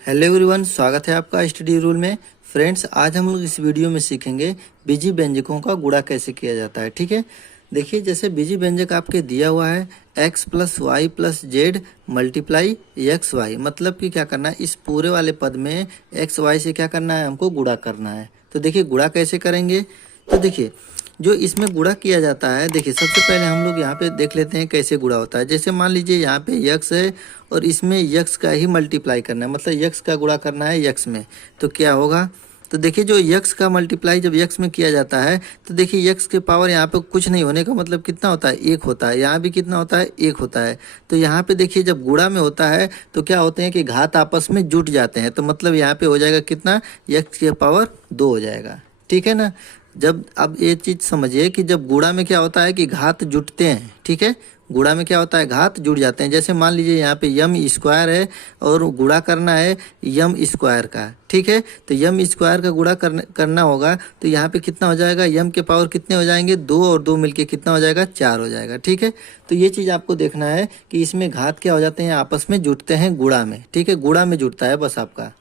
Hello everyone, स्वागत है आपका स्टडी रूल में। फ्रेंड्स, आज हम लोग इस वीडियो में सीखेंगे बीजी व्यंजकों का गुणा कैसे किया जाता है। ठीक है, देखिए जैसे बीजी व्यंजक आपके दिया हुआ है x plus y plus z multiply x y, मतलब कि क्या करना है, इस पूरे वाले पद में एक्स वाई से क्या करना है, हमको गुणा करना है। तो देखिए गुणा कैसे करेंगे। तो देखिए जो इसमें गुणा किया जाता है, देखिए सबसे पहले हम लोग यहाँ पे देख लेते हैं कैसे गुणा होता है। जैसे मान लीजिए यहाँ पे यक्स है और इसमें यक्स का ही मल्टीप्लाई करना है, मतलब यक्स का गुणा करना है यक्स में। तो क्या होगा, तो देखिए जो यक्स का मल्टीप्लाई जब यक्स में किया जाता है तो देखिए यक्स के पावर यहाँ पे कुछ नहीं होने का मतलब कितना होता है, एक होता है। यहाँ भी कितना होता है, एक होता है। तो यहाँ पे देखिए जब गुणा में होता है तो क्या होते हैं कि घात आपस में जुट जाते हैं। तो मतलब यहाँ पे हो जाएगा कितना, यक्स के पावर 2 हो जाएगा। ठीक है ना। जब अब ये चीज़ समझिए कि जब गुणा में क्या होता है कि घात जुटते हैं। ठीक है, गुणा में क्या होता है, घात जुड़ जाते हैं। जैसे मान लीजिए यहाँ पे यम स्क्वायर है और गुणा करना है यम स्क्वायर का। ठीक है, तो यम स्क्वायर का गुणा करना होगा तो यहाँ पे कितना हो जाएगा, यम के पावर कितने हो जाएंगे, 2 और 2 मिलके कितना हो जाएगा, 4 हो जाएगा। ठीक है, तो ये चीज़ आपको देखना है कि इसमें घात क्या हो जाते हैं, आपस में जुटते हैं गुणा में। ठीक है, गुणा में जुटता है बस आपका।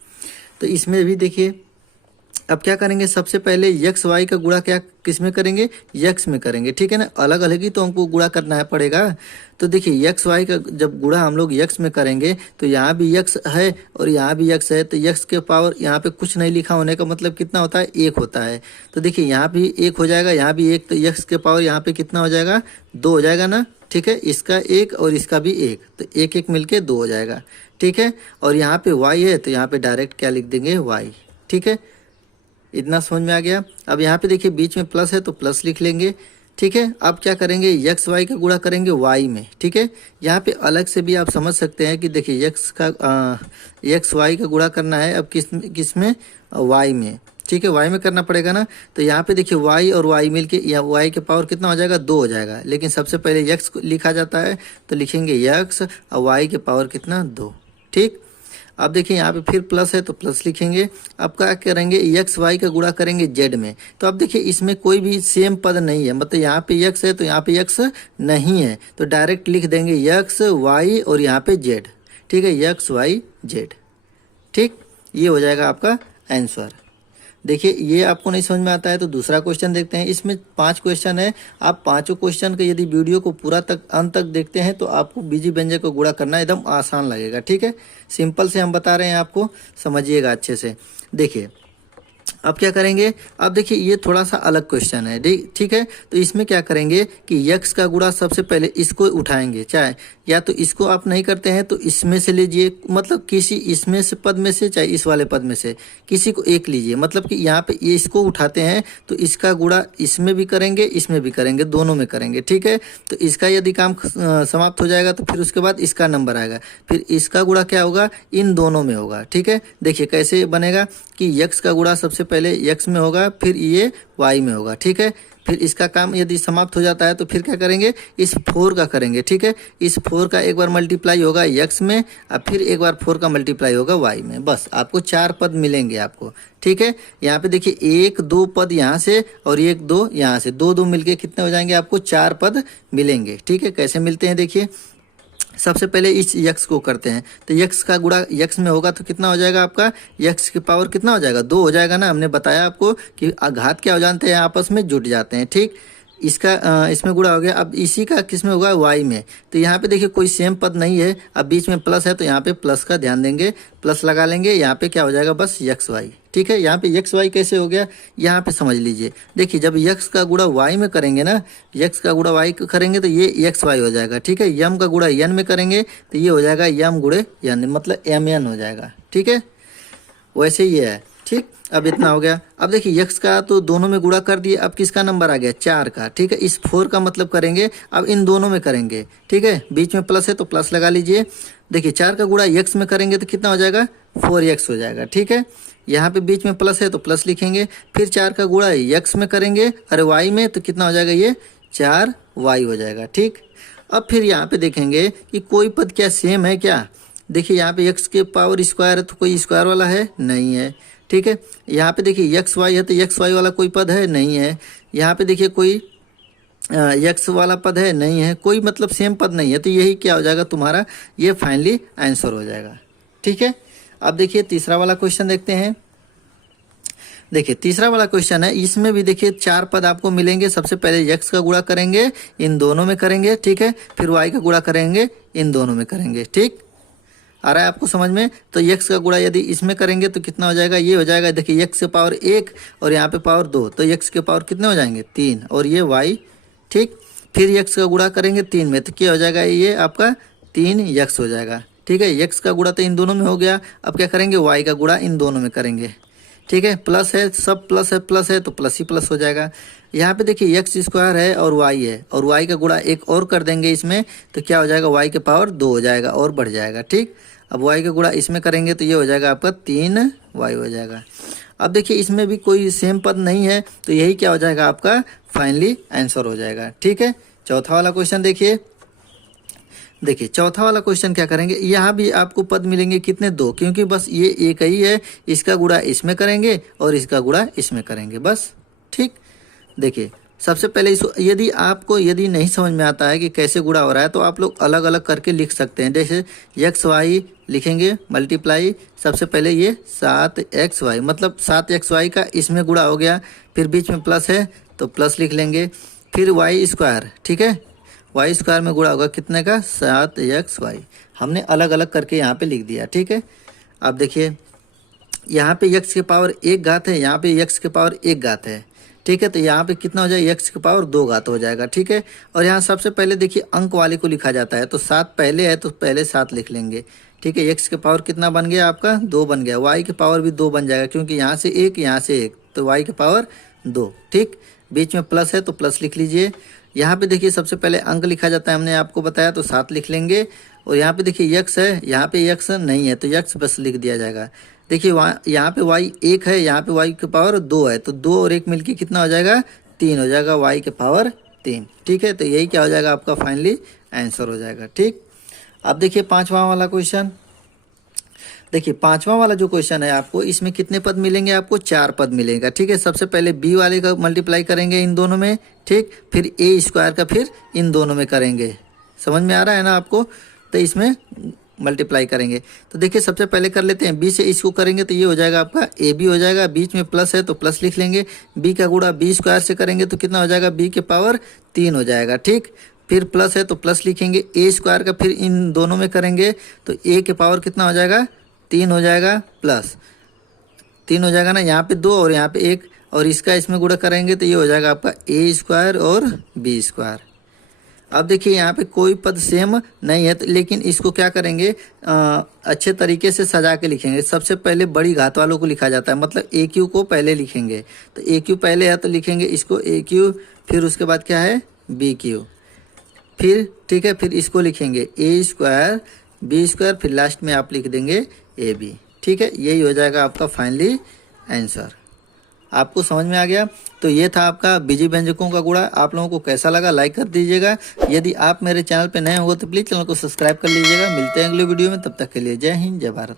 तो इसमें भी देखिए अब क्या करेंगे, सबसे पहले यक्स वाई का गुणा क्या किस में करेंगे, यक्स में करेंगे। ठीक है ना, अलग अलग ही तो हमको गुणा करना है पड़ेगा। तो देखिए यक्स वाई का जब गुणा हम लोग यक्स में करेंगे तो यहाँ भी यक्स है और यहाँ भी यक्स है, तो यक्स के पावर यहाँ पे कुछ नहीं लिखा होने का मतलब कितना होता है, एक होता है। तो देखिए यहाँ भी एक हो जाएगा, यहाँ भी एक, तो यक्स के पावर यहाँ पे कितना हो जाएगा, 2 हो जाएगा ना। ठीक है, इसका एक और इसका भी एक, तो एक एक मिलके 2 हो जाएगा। ठीक है, और यहाँ पे वाई है तो यहाँ पे डायरेक्ट क्या लिख देंगे, वाई। ठीक है, इतना समझ में आ गया। अब यहाँ पे देखिए बीच में प्लस है तो प्लस लिख लेंगे। ठीक है, अब क्या करेंगे, यक्स वाई का गुणा करेंगे वाई में। ठीक है, यहाँ पे अलग से भी आप समझ सकते हैं कि देखिए यक्स वाई का गुणा करना है अब किस में, वाई में। ठीक है, वाई में करना पड़ेगा ना। तो यहाँ पे देखिए वाई और वाई मिलके या वाई के पावर कितना हो जाएगा, 2 हो जाएगा। लेकिन सबसे पहले यक्स लिखा जाता है तो लिखेंगे यक्स और वाई के पावर कितना, 2। ठीक, अब देखिए यहाँ पे फिर प्लस है तो प्लस लिखेंगे। अब क्या करेंगे, यक्स वाई का गुणा करेंगे जेड में। तो अब देखिए इसमें कोई भी सेम पद नहीं है, मतलब यहाँ पे यक्स है तो यहाँ पे यक्स नहीं है, तो डायरेक्ट लिख देंगे यक्स वाई और यहाँ पे जेड। ठीक है, यक्स वाई जेड। ठीक, ये हो जाएगा आपका आंसर। देखिए ये आपको नहीं समझ में आता है तो दूसरा क्वेश्चन देखते हैं। इसमें 5 क्वेश्चन है। आप पांचों क्वेश्चन के यदि वीडियो को पूरा तक अंत तक देखते हैं तो आपको बीजी व्यंजक को गुणा करना एकदम आसान लगेगा। ठीक है, सिंपल से हम बता रहे हैं आपको, समझिएगा अच्छे से। देखिए अब क्या करेंगे, अब देखिए ये थोड़ा सा अलग क्वेश्चन है। ठीक है, तो इसमें क्या करेंगे कि यक्स का गुणा सबसे पहले इसको उठाएंगे, चाहे या तो इसको आप नहीं करते हैं तो इसमें से लीजिए, मतलब किसी इसमें से पद में से, चाहे इस वाले पद में से किसी को एक लीजिए। मतलब कि यहाँ पे ये इसको उठाते हैं तो इसका गुणा इसमें भी करेंगे, इसमें भी करेंगे, दोनों में करेंगे। ठीक है, तो इसका यदि काम समाप्त हो जाएगा तो फिर उसके बाद इसका नंबर आएगा, फिर इसका गुणा क्या होगा, इन दोनों में होगा। ठीक है, देखिए कैसे बनेगा कि यक्स का गुणा सबसे पहले यक्स में होगा, फिर ये वाई में होगा। ठीक है, फिर इसका काम यदि समाप्त हो जाता है तो फिर क्या करेंगे, इस 4 का करेंगे। ठीक है, इस 4 का एक बार मल्टीप्लाई होगा यक्स में और फिर एक बार 4 का मल्टीप्लाई होगा वाई में। बस आपको 4 पद मिलेंगे आपको। ठीक है, यहाँ पे देखिए 1 2 पद यहाँ से और 1 2 यहाँ से, 2 2 मिलके कितने हो जाएंगे, आपको 4 पद मिलेंगे। ठीक है, कैसे मिलते हैं देखिए, सबसे पहले इस यक्स को करते हैं तो यक्स का गुणा यक्स में होगा तो कितना हो जाएगा आपका, यक्स की पावर कितना हो जाएगा, 2 हो जाएगा ना। हमने बताया आपको कि घात क्या हो जाते हैं, आपस में जुट जाते हैं। ठीक, इसका इसमें गुणा हो गया। अब इसी का किस में होगा, वाई में। तो यहाँ पे देखिए कोई सेम पद नहीं है, अब बीच में प्लस है तो यहाँ पे प्लस का ध्यान देंगे, प्लस लगा लेंगे। यहाँ पे क्या हो जाएगा, बस यक्स वाई। ठीक है, यहाँ पे यक्स वाई कैसे हो गया, यहाँ पे समझ लीजिए। देखिए जब यक्स का गुणा वाई में करेंगे ना, यक्स का गुणा वाई करेंगे तो ये यक्स वाई हो जाएगा। ठीक है, यम का गुणा यन में करेंगे तो ये हो जाएगा यम गुणे यन, मतलब एम एन हो जाएगा। ठीक है, वैसे ये है। ठीक, अब इतना हो गया। अब देखिए यक्स का तो दोनों में गुणा कर दिए, अब किसका नंबर आ गया, 4 का। ठीक है, इस 4 का मतलब करेंगे अब इन दोनों में करेंगे। ठीक है, बीच में प्लस है तो प्लस लगा लीजिए। देखिए 4 का गुणा यक्स में करेंगे तो कितना हो जाएगा, 4x हो जाएगा। ठीक है, यहाँ पे बीच में प्लस है तो प्लस लिखेंगे, फिर 4 का गुणा यक्स में करेंगे अरे वाई में तो कितना हो जाएगा, ये 4y हो जाएगा। ठीक, अब फिर यहाँ पे देखेंगे कि कोई पद क्या सेम है क्या। देखिए यहाँ पे x के पावर स्क्वायर है तो कोई स्क्वायर वाला है, नहीं है। ठीक है, यहाँ पे देखिए यक्स वाई है तो यक्स वाई वाला कोई पद है, नहीं है। यहाँ पे देखिए कोई यक्स वाला पद है, नहीं है। कोई मतलब सेम पद नहीं है, तो यही क्या हो जाएगा तुम्हारा, ये फाइनली आंसर हो जाएगा। ठीक है, अब देखिए तीसरा वाला क्वेश्चन देखते हैं। देखिए तीसरा वाला क्वेश्चन है, इसमें भी देखिए 4 पद आपको मिलेंगे। सबसे पहले x का गुणा करेंगे, इन दोनों में करेंगे, ठीक है। फिर y का गुणा करेंगे, इन दोनों में करेंगे। ठीक आ रहा है आपको समझ में? तो x का गुणा यदि इसमें करेंगे तो कितना हो जाएगा, ये हो जाएगा। देखिए x के पावर 1 और यहाँ पे पावर 2, तो x के पावर कितने हो जाएंगे 3, और ये y। ठीक, फिर x का गुणा करेंगे 3 में, तो क्या हो जाएगा, ये आपका 3x हो जाएगा। ठीक है, x का गुणा तो इन दोनों में हो गया। अब क्या करेंगे, y का गुणा इन दोनों में करेंगे। ठीक है, प्लस है, सब प्लस है तो प्लस ही प्लस हो जाएगा। यहाँ पे देखिए x स्क्वायर है और y है, और y का गुणा एक और कर देंगे इसमें, तो क्या हो जाएगा, y के पावर 2 हो जाएगा और बढ़ जाएगा। ठीक, अब y का गुणा इसमें करेंगे तो ये हो जाएगा आपका 3y हो जाएगा। अब देखिए इसमें भी कोई सेम पद नहीं है, तो यही क्या हो जाएगा, आपका फाइनली आंसर हो जाएगा। ठीक है, चौथा वाला क्वेश्चन देखिए। देखिए चौथा वाला क्वेश्चन क्या करेंगे, यहाँ भी आपको पद मिलेंगे कितने, 2, क्योंकि बस ये एक ही है। इसका गुणा इसमें करेंगे और इसका गुणा इसमें करेंगे, बस। ठीक, देखिए सबसे पहले इसको यदि नहीं समझ में आता है कि कैसे गुणा हो रहा है, तो आप लोग अलग अलग करके लिख सकते हैं। जैसे XY लिखेंगे मल्टीप्लाई, सबसे पहले ये 7XY, मतलब 7XY का इसमें गुणा हो गया, फिर बीच में प्लस है तो प्लस लिख लेंगे। फिर y स्क्वायर, ठीक है, y स्क्वायर में गुणा होगा कितने का, 7XY। हमने अलग अलग करके यहाँ पे लिख दिया। ठीक है, अब देखिए यहाँ पे x के पावर 1 घात है, यहाँ पे x के पावर 1 घात है। ठीक है, तो यहाँ पे कितना हो जाएगा, x के पावर 2 घात हो जाएगा। ठीक है, और यहाँ सबसे पहले देखिए अंक वाले को लिखा जाता है, तो 7 पहले है तो पहले 7 लिख लेंगे। ठीक है, x के पावर कितना बन गया आपका, 2 बन गया। y के पावर भी 2 बन जाएगा, क्योंकि यहाँ से 1 यहाँ से 1, तो y के पावर 2। ठीक, बीच में प्लस है तो प्लस लिख लीजिए। यहाँ पे देखिए सबसे पहले अंक लिखा जाता है, हमने आपको बताया, तो 7 लिख लेंगे। और यहाँ पे देखिए x है, यहाँ पे x नहीं है तो x बस लिख दिया जाएगा। देखिए यहाँ पे y 1 है, यहाँ पे y के पावर 2 है, तो 2 और 1 मिलके कितना हो जाएगा, 3 हो जाएगा, y के पावर 3। ठीक है, तो यही क्या हो जाएगा, आपका फाइनली आंसर हो जाएगा। ठीक, अब देखिए पांचवा वाला क्वेश्चन। देखिए पांचवा वाला जो क्वेश्चन है आपको, इसमें कितने पद मिलेंगे, आपको 4 पद मिलेगा। ठीक है, सबसे पहले b वाले का मल्टीप्लाई करेंगे इन दोनों में, ठीक, फिर a स्क्वायर का फिर इन दोनों में करेंगे। समझ में आ रहा है ना आपको? तो इसमें मल्टीप्लाई करेंगे। तो देखिए सबसे पहले कर लेते हैं, b से इसको करेंगे तो ये हो जाएगा आपका ab हो जाएगा, बीच में प्लस है तो प्लस लिख लेंगे। b का गुणा b स्क्वायर से करेंगे तो कितना हो जाएगा, b के पावर 3 हो जाएगा। ठीक, फिर प्लस है तो प्लस लिखेंगे, a स्क्वायर का फिर इन दोनों में करेंगे तो a के पावर कितना हो जाएगा, 3 हो जाएगा, प्लस 3 हो जाएगा ना, यहाँ पे 2 और यहाँ पे 1, और इसका इसमें गुणा करेंगे तो ये हो जाएगा आपका a स्क्वायर और b स्क्वायर। अब देखिए यहाँ पे कोई पद सेम नहीं है, तो लेकिन इसको क्या करेंगे, अच्छे तरीके से सजा के लिखेंगे। सबसे पहले बड़ी घात वालों को लिखा जाता है, मतलब AQ को पहले लिखेंगे, तो AQ पहले है तो लिखेंगे इसको AQ, फिर उसके बाद क्या है BQ, फिर ठीक है, फिर इसको लिखेंगे a स्क्वायर b स्क्वायर, फिर लास्ट में आप लिख देंगे AB। ठीक है, यही हो जाएगा आपका फाइनली आंसर। आपको समझ में आ गया? तो ये था आपका बीजी व्यंजकों का गुणा। आप लोगों को कैसा लगा लाइक कर दीजिएगा। यदि आप मेरे चैनल पे नए हो तो प्लीज़ चैनल को सब्सक्राइब कर लीजिएगा। मिलते हैं अगले वीडियो में, तब तक के लिए जय हिंद जय भारत।